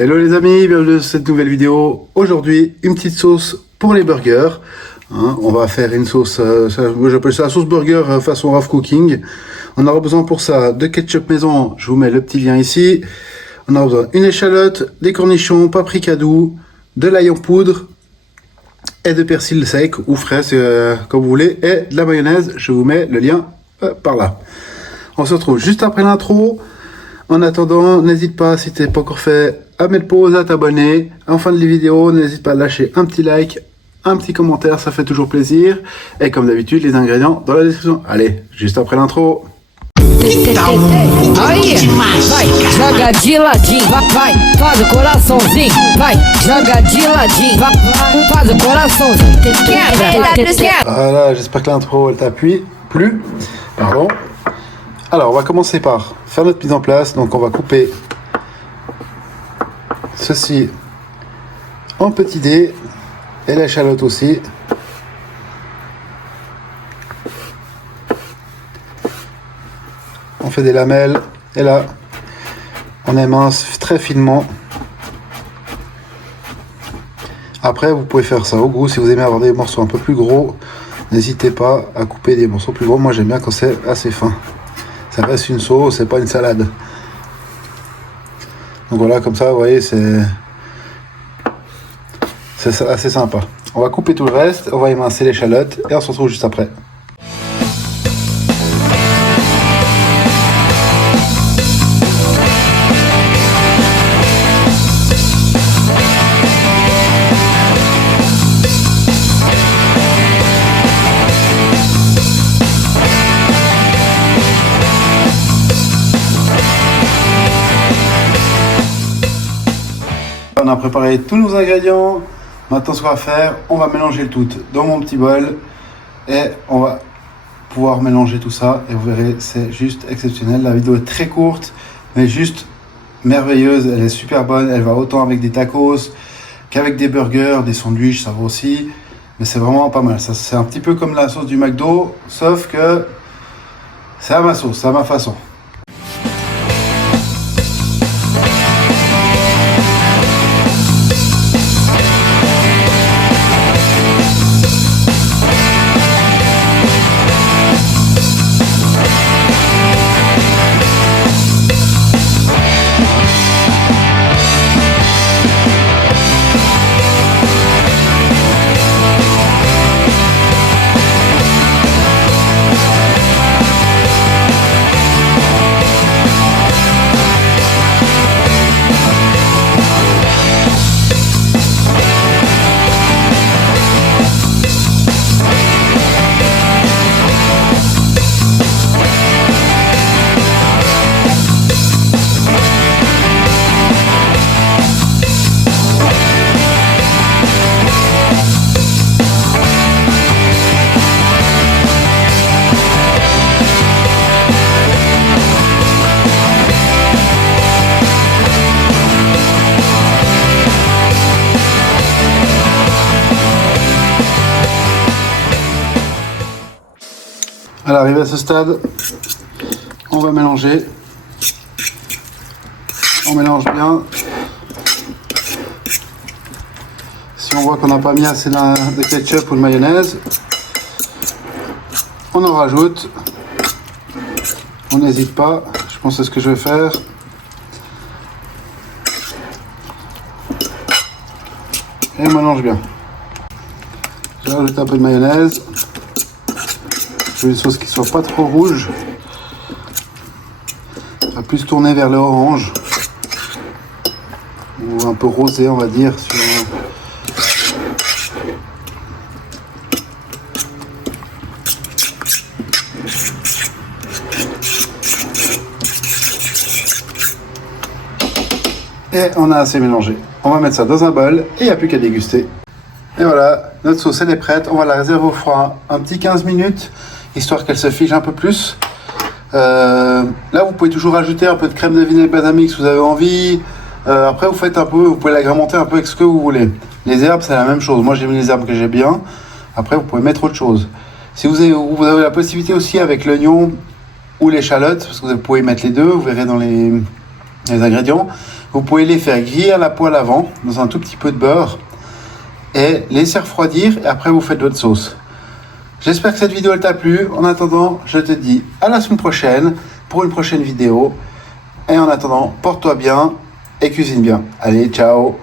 Hello les amis, bienvenue dans cette nouvelle vidéo. Aujourd'hui, une petite sauce pour les burgers. On va faire une sauce, j'appelle ça la sauce burger façon rough cooking. On aura besoin pour ça de ketchup maison, je vous mets le petit lien ici. On aura besoin d'une échalote, des cornichons, paprika doux, de l'ail en poudre et de persil sec ou frais comme vous voulez, et de la mayonnaise. Je vous mets le lien par là. On se retrouve juste après l'intro. En attendant, n'hésite pas, si tu n'es pas encore fait, à mettre pause, à t'abonner. En fin de la vidéo, n'hésite pas à lâcher un petit like, un petit commentaire, ça fait toujours plaisir. Et comme d'habitude, les ingrédients dans la description. Allez, juste après l'intro. Aí, vai, joga de ladinho, vai, faz o coraçãozinho, vai, joga de ladinho, vai, faz o coraçãozinho, quebra. Voilà, j'espère que l'intro elle t'appuie plus. Pardon. Alors, on va commencer par faire notre mise en place. Donc, on va couper ceci en petits dés et l'échalote aussi. On fait des lamelles et là, on émince très finement. Après, vous pouvez faire ça au goût. Si vous aimez avoir des morceaux un peu plus gros, n'hésitez pas à couper des morceaux plus gros. Moi, j'aime bien quand c'est assez fin. Ça reste une sauce, c'est pas une salade. Donc voilà, comme ça, vous voyez, c'est assez sympa. On va couper tout le reste, on va émincer l'échalote et on se retrouve juste après. On a préparé tous nos ingrédients. Maintenant, ce qu'on va faire, on va mélanger le tout dans mon petit bol et on va pouvoir mélanger tout ça. Et vous verrez, c'est juste exceptionnel. La vidéo est très courte, mais juste merveilleuse. Elle est super bonne. Elle va autant avec des tacos qu'avec des burgers, des sandwichs, ça va aussi. Mais c'est vraiment pas mal. Ça, c'est un petit peu comme la sauce du McDo, sauf que c'est à ma sauce, c'est à ma façon. Alors, arrivé à ce stade, on va mélanger. On mélange bien. Si on voit qu'on n'a pas mis assez de ketchup ou de mayonnaise, on en rajoute. On n'hésite pas. Je pense que c'est ce que je vais faire. Et on mélange bien. Je rajoute un peu de mayonnaise. Je veux une sauce qui ne soit pas trop rouge. Ça va plus tourner vers le orange. Ou un peu rosé, on va dire. Et on a assez mélangé. On va mettre ça dans un bol et il n'y a plus qu'à déguster. Et voilà, notre sauce elle est prête. On va la réserver au froid un petit 15 minutes. Histoire qu'elle se fige un peu plus. Là, vous pouvez toujours ajouter un peu de crème de vinaigre balsamique si vous avez envie. Après, vous faites un peu, vous pouvez l'agrémenter un peu avec ce que vous voulez. Les herbes, c'est la même chose. Moi, j'ai mis les herbes que j'ai bien. Après, vous pouvez mettre autre chose. Si vous avez la possibilité aussi avec l'oignon ou l'échalote, parce que vous pouvez mettre les deux, vous verrez dans les ingrédients. Vous pouvez les faire griller à la poêle avant, dans un tout petit peu de beurre, et laisser refroidir, et après vous faites votre sauce. J'espère que cette vidéo elle t'a plu. En attendant, je te dis à la semaine prochaine pour une prochaine vidéo. Et en attendant, porte-toi bien et cuisine bien. Allez, ciao!